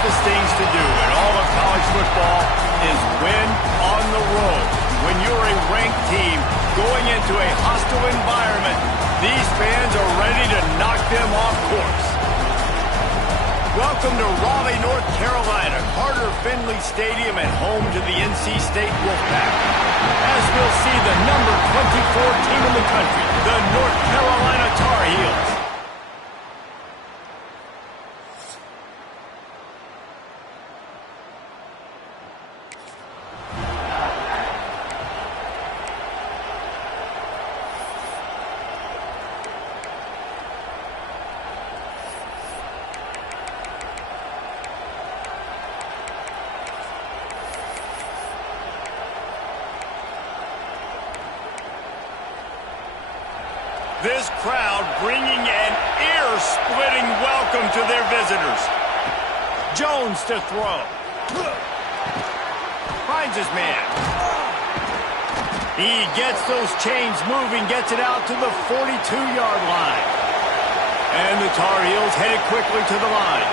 toughest things to do in all of college football is win on the road. When you're a ranked team going into a hostile environment, these fans are ready to knock them off course. Welcome to Raleigh, North Carolina, Carter Finley Stadium and home to the NC State Wolfpack. As we'll see the number 24 team in the country, the North Carolina Tar Heels. This crowd bringing an ear-splitting welcome to their visitors. Jones to throw. Finds his man. He gets those chains moving, gets it out to the 42-yard line. And the Tar Heels headed quickly to the line.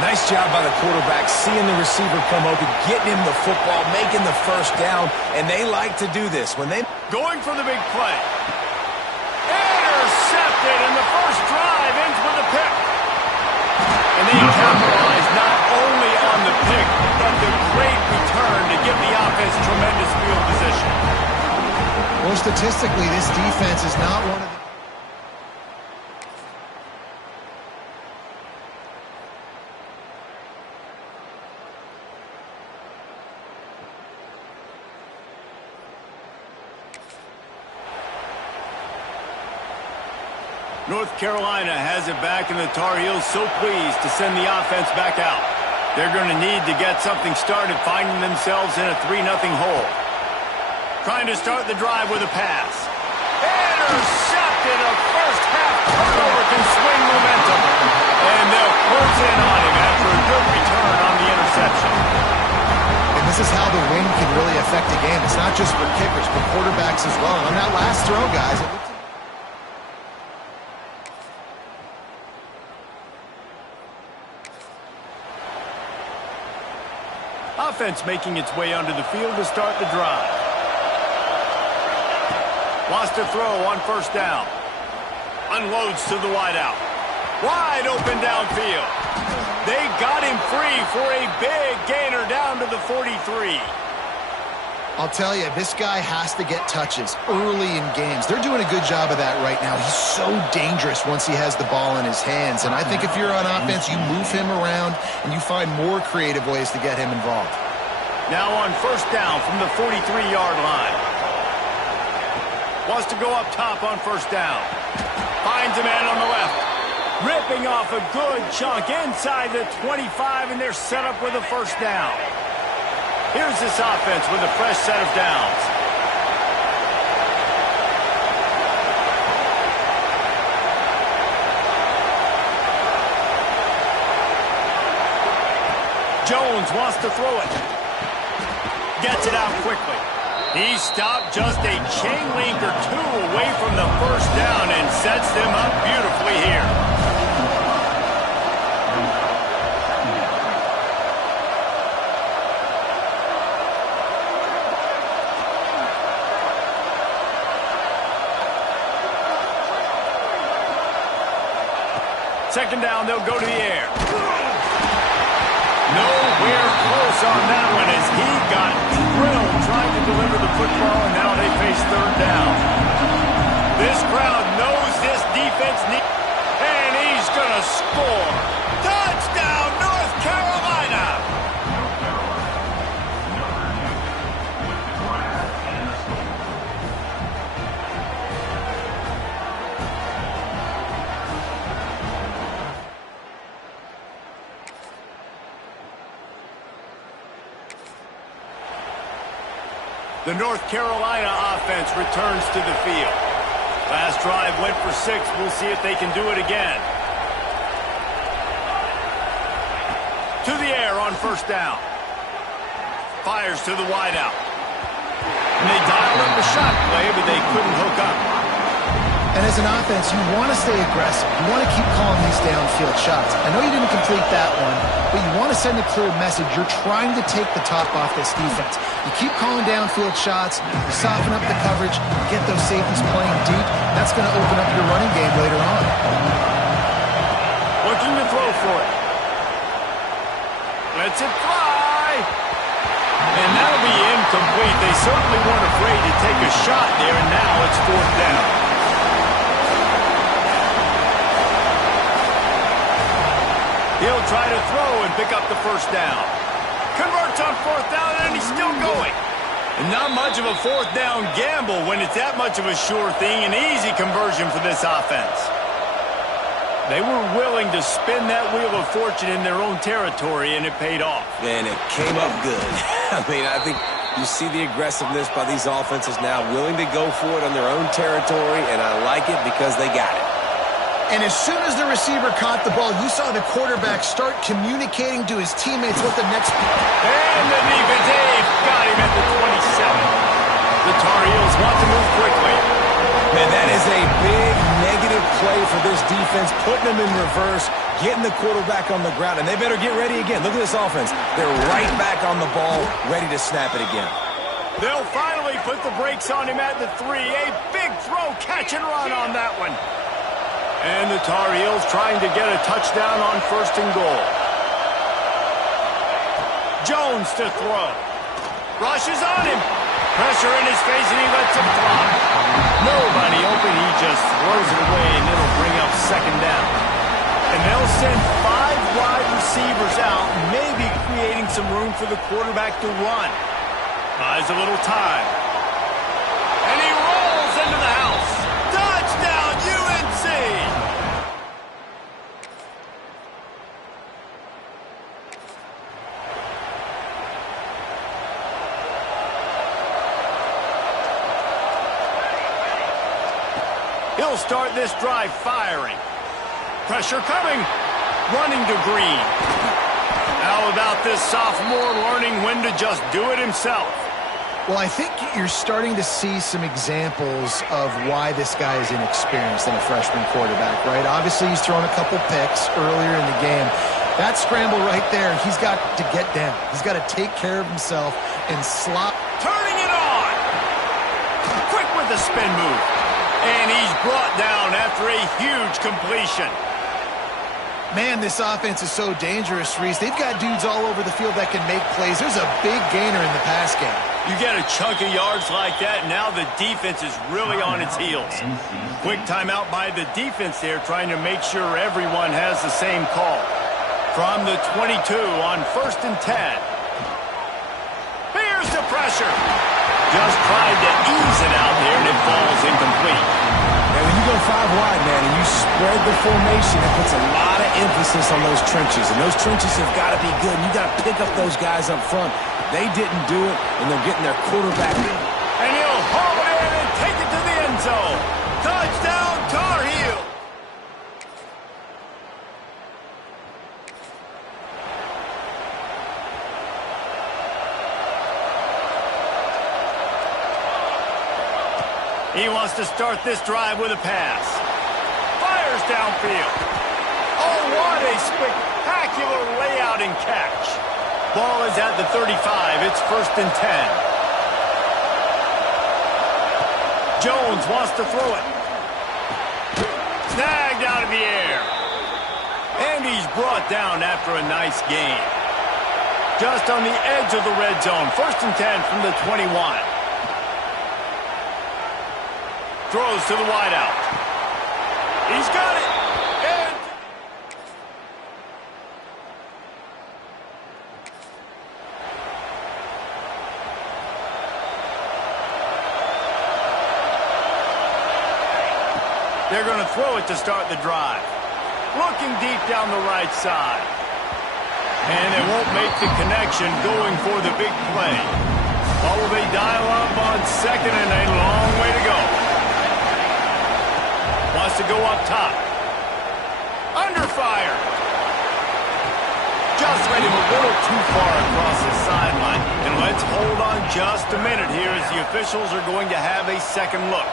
Nice job by the quarterback, seeing the receiver come open, getting him the football, making the first down, and they like to do this when they... Going for the big play. And the first drive ends with a pick. And they capitalize not only on the pick, but the great return to give the offense tremendous field position. Well, statistically, this defense is not one of the... North Carolina has it back, and the Tar Heels so pleased to send the offense back out. They're going to need to get something started, finding themselves in a 3-0 hole. Trying to start the drive with a pass. Intercepted! A first-half turnover can swing momentum. And they'll close in on him after a good return on the interception. And this is how the wind can really affect a game. It's not just for kickers, but quarterbacks as well. And on that last throw, guys, it looks... Offense making its way onto the field to start the drive. Lost a throw on first down. Unloads to the wideout. Wide open downfield. They got him free for a big gainer down to the 43. I'll tell you, this guy has to get touches early in games. They're doing a good job of that right now. He's so dangerous once he has the ball in his hands. And I think if you're on offense, you move him around and you find more creative ways to get him involved. Now on first down from the 43-yard line. Wants to go up top on first down. Finds a man on the left. Ripping off a good chunk inside the 25, and they're set up with a first down. Here's this offense with a fresh set of downs. Jones wants to throw it. Gets it out quickly. He stopped just a chain link or two away from the first down and sets them up beautifully here. Second down, they'll go to the air. Nowhere close on that one as he got drilled trying to deliver the football, and now they face third down. This crowd knows this defense needs, and he's going to score. Touchdown, North Carolina! The North Carolina offense returns to the field. Last drive went for 6. We'll see if they can do it again. To the air on first down. Fires to the wideout. And they dialed up a shot play, but they couldn't hook up. And as an offense, you want to stay aggressive. You want to keep calling these downfield shots. I know you didn't complete that one, but you want to send a clear message. You're trying to take the top off this defense. You keep calling downfield shots, you soften up the coverage, you get those safeties playing deep. That's going to open up your running game later on. Looking to throw for it. Lets it fly. And that'll be incomplete. They certainly weren't afraid to take a shot there, and now it's 4th down. He'll try to throw and pick up the 1st down. Converts on 4th down, and he's still going. And not much of a 4th down gamble when it's that much of a sure thing, an easy conversion for this offense. They were willing to spin that wheel of fortune in their own territory, and it paid off. And it came up good. I mean, I think you see the aggressiveness by these offenses now, willing to go for it on their own territory, and I like it because they got it. And as soon as the receiver caught the ball, you saw the quarterback start communicating to his teammates what the next... And the defense got him at the 27. The Tar Heels want to move quickly. Man, that is a big negative play for this defense, putting them in reverse, getting the quarterback on the ground, and they better get ready again. Look at this offense. They're right back on the ball, ready to snap it again. They'll finally put the brakes on him at the 3. A big throw, catch and run on that one. And the Tar Heels trying to get a touchdown on 1st and goal. Jones to throw. Rushes on him. Pressure in his face, and he lets him fly. Nobody open. He just throws it away, and it'll bring up 2nd down. And they'll send 5 wide receivers out, maybe creating some room for the quarterback to run. Buys a little time. And he rolls into the house. Touchdown, UNC! He'll start this drive firing. Pressure coming. Running to Green. How about this sophomore learning when to just do it himself? Well, I think you're starting to see some examples of why this guy is inexperienced in a freshman quarterback, right? Obviously, he's thrown a couple picks earlier in the game. That scramble right there, he's got to get down. He's got to take care of himself and slot. Turning it on. Quick with the spin move. And he's brought down after a huge completion. Man, this offense is so dangerous, Reese. They've got dudes all over the field that can make plays. There's a big gainer in the pass game. You get a chunk of yards like that, now the defense is really on its heels. Quick timeout by the defense there, trying to make sure everyone has the same call. From the 22 on 1st and 10. Here's the pressure. Just tried to ease it out there, and it falls incomplete. And when you go 5 wide, man, and you spread the formation, it puts a lot of emphasis on those trenches. And those trenches have got to be good. And you got to pick up those guys up front. They didn't do it, and they're getting their quarterback in. And he'll haul it in and take it to the end zone. Touchdown, Tar Heel. He wants to start this drive with a pass. Fires downfield. Oh, what a spectacular layout and catch. Ball is at the 35. It's 1st and 10. Jones wants to throw it. Snagged out of the air. And he's brought down after a nice gain. Just on the edge of the red zone. 1st and 10 from the 21. Throws to the wideout. He's got it. And they're going to throw it to start the drive. Looking deep down the right side. And they won't make the connection going for the big play. Or will they dial up on 2nd and a long way to go? Wants to go up top. Under fire. Just read him a little too far across the sideline. And let's hold on just a minute here as the officials are going to have a second look.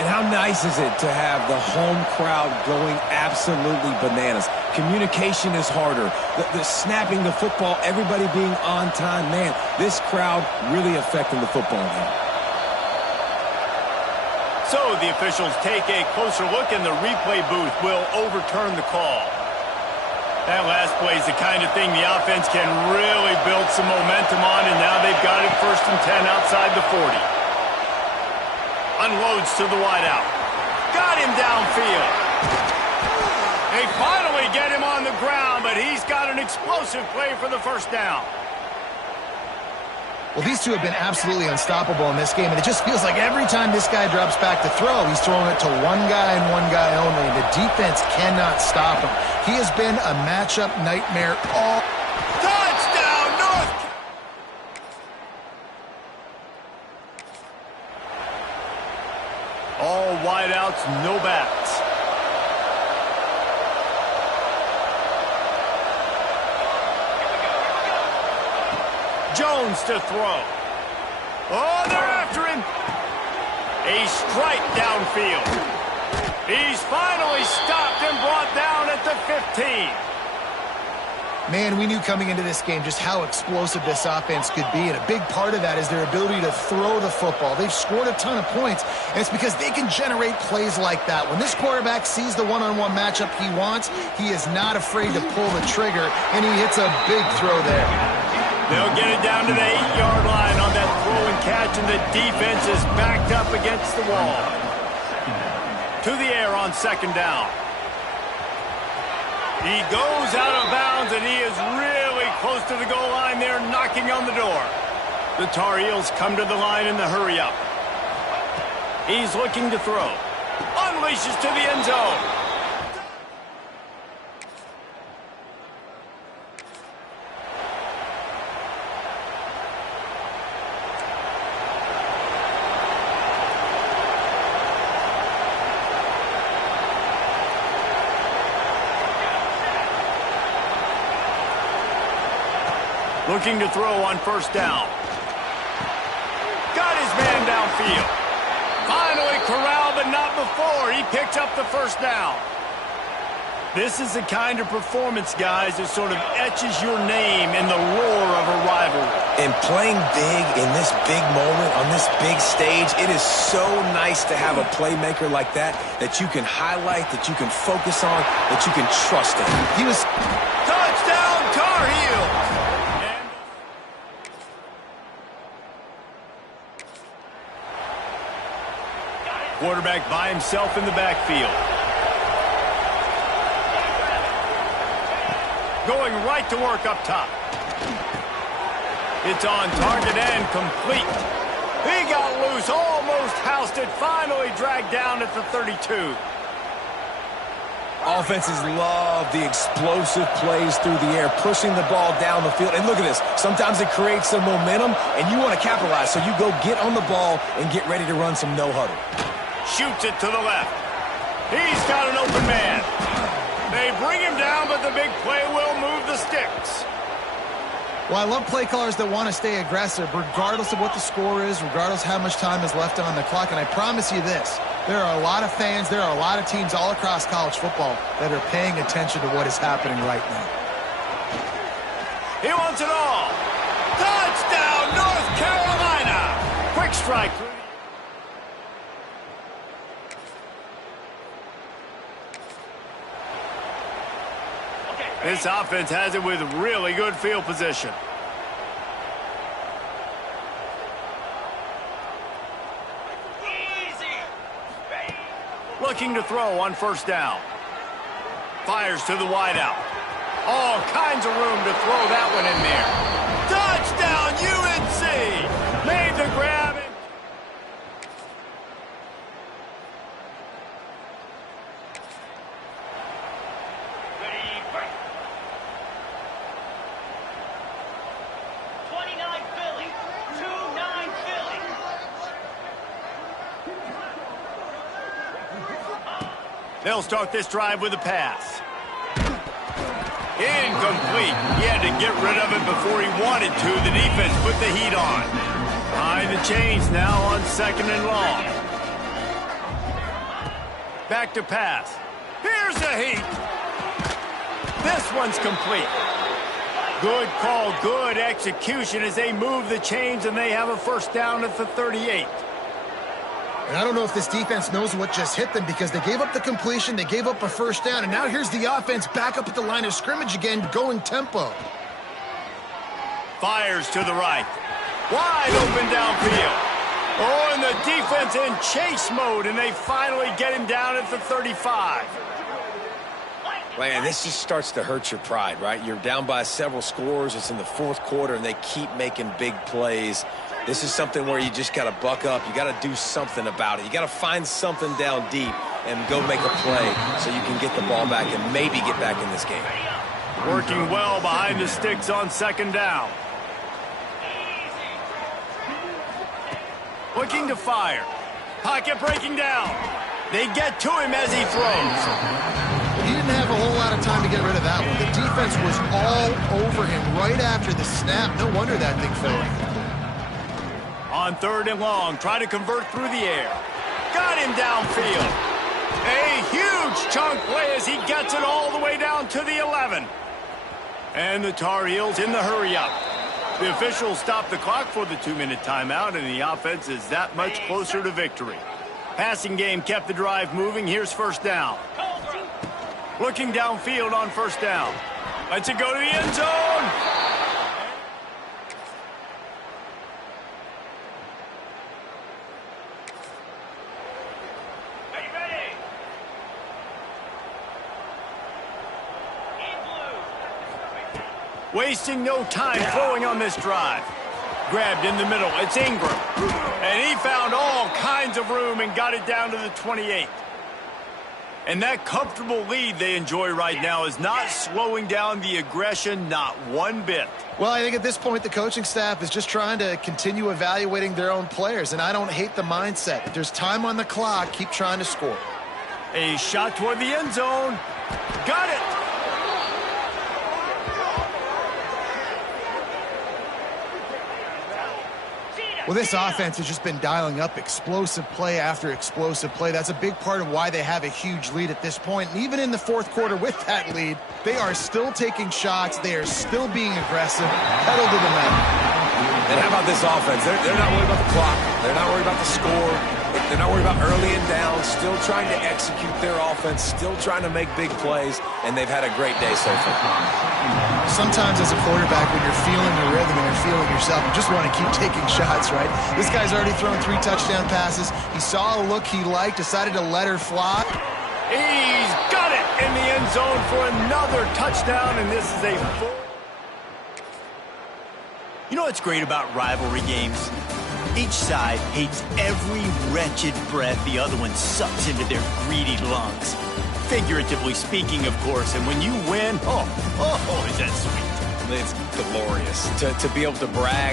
And how nice is it to have the home crowd going absolutely bananas? Communication is harder. The snapping the football, everybody being on time. Man, this crowd really affecting the football game. So the officials take a closer look, and the replay booth will overturn the call. That last play is the kind of thing the offense can really build some momentum on, and now they've got it 1st and 10 outside the 40. Unloads to the wideout. Got him downfield. They finally get him on the ground, but he's got an explosive play for the first down. Well, these two have been absolutely unstoppable in this game, and it just feels like every time this guy drops back to throw, he's throwing it to one guy and one guy only. The defense cannot stop him. He has been a matchup nightmare all... Touchdown, North! All wideouts, no backs. Jones to throw. Oh, they're after him. A strike downfield. He's finally stopped and brought down at the 15. Man, we knew coming into this game just how explosive this offense could be, and a big part of that is their ability to throw the football. They've scored a ton of points, and it's because they can generate plays like that. When this quarterback sees the one-on-one matchup he wants, he is not afraid to pull the trigger, and he hits a big throw there. They'll get it down to the 8-yard line on that throw and catch, and the defense is backed up against the wall. To the air on 2nd down. He goes out of bounds, and he is really close to the goal line there, knocking on the door. The Tar Heels come to the line in the hurry-up. He's looking to throw. Unleashes to the end zone. Looking to throw on 1st down. Got his man downfield. Finally corralled, but not before. He picked up the 1st down. This is the kind of performance, guys, that sort of etches your name in the roar of a rivalry. And playing big in this big moment, on this big stage, it is so nice to have a playmaker like that you can highlight, that you can focus on, that you can trust in. He was... Touchdown, Tar Heels! Quarterback by himself in the backfield. Going right to work up top. It's on target and complete. He got loose, almost housed it, finally dragged down at the 32. Offenses love the explosive plays through the air, pushing the ball down the field. And look at this. Sometimes it creates some momentum, and you want to capitalize. So you go get on the ball and get ready to run some no-huddle. Shoots it to the left. He's got an open man. They bring him down, but the big play will move the sticks. Well, I love play callers that want to stay aggressive, regardless of what the score is, regardless how much time is left on the clock. And I promise you this, there are a lot of fans, there are a lot of teams all across college football that are paying attention to what is happening right now. He wants it all. Touchdown, North Carolina. Quick strike. This offense has it with really good field position. Looking to throw on 1st down. Fires to the wideout. All kinds of room to throw that one in there. Touchdown, UNC! Made the grab. They'll start this drive with a pass. Incomplete. He had to get rid of it before he wanted to. The defense put the heat on. Behind the chains now on 2nd and long. Back to pass. Here's the heat. This one's complete. Good call, good execution as they move the chains and they have a first down at the 38. And I don't know if this defense knows what just hit them because they gave up the completion, they gave up a first down, and now here's the offense back up at the line of scrimmage again, going tempo. Fires to the right. Wide open downfield. Oh, and the defense in chase mode, and they finally get him down at the 35. Man, this just starts to hurt your pride, right? You're down by several scores. It's in the fourth quarter, and they keep making big plays. This is something where you just got to buck up. You got to do something about it. You got to find something down deep and go make a play so you can get the ball back and maybe get back in this game. Working well behind the sticks on second down. Looking to fire. Pocket breaking down. They get to him as he throws. He didn't have a whole lot of time to get rid of that one. The defense was all over him right after the snap. No wonder that thing fell incomplete. On third and long, try to convert through the air. Got him downfield. A huge chunk play as he gets it all the way down to the 11. And the Tar Heels in the hurry-up. The officials stop the clock for the 2-minute timeout, and the offense is that much closer to victory. Passing game kept the drive moving. Here's first down. Looking downfield on first down. Lets it go to the end zone. Wasting no time throwing on this drive. Grabbed in the middle. It's Ingram. And he found all kinds of room and got it down to the 28. And that comfortable lead they enjoy right now is not slowing down the aggression, not one bit. Well, I think at this point the coaching staff is just trying to continue evaluating their own players, and I don't hate the mindset. If there's time on the clock, keep trying to score. A shot toward the end zone. Got it. Well, this offense has just been dialing up explosive play after explosive play. That's a big part of why they have a huge lead at this point. And even in the fourth quarter with that lead, they are still taking shots. They are still being aggressive. Pedal to the metal. And how about this offense? They're not worried about the clock. They're not worried about the score. They're not worried about early and down. Still trying to execute their offense. Still trying to make big plays. And they've had a great day so far. Sometimes as a quarterback, when you're feeling the rhythm and you're feeling yourself, you just want to keep taking shots, right? This guy's already thrown 3 touchdown passes. He saw a look he liked, decided to let her fly. He's got it in the end zone for another touchdown, and this is a full... You know what's great about rivalry games? Each side hates every wretched breath the other one sucks into their greedy lungs. Figuratively speaking, of course, and when you win, oh, is that sweet. It's glorious to be able to brag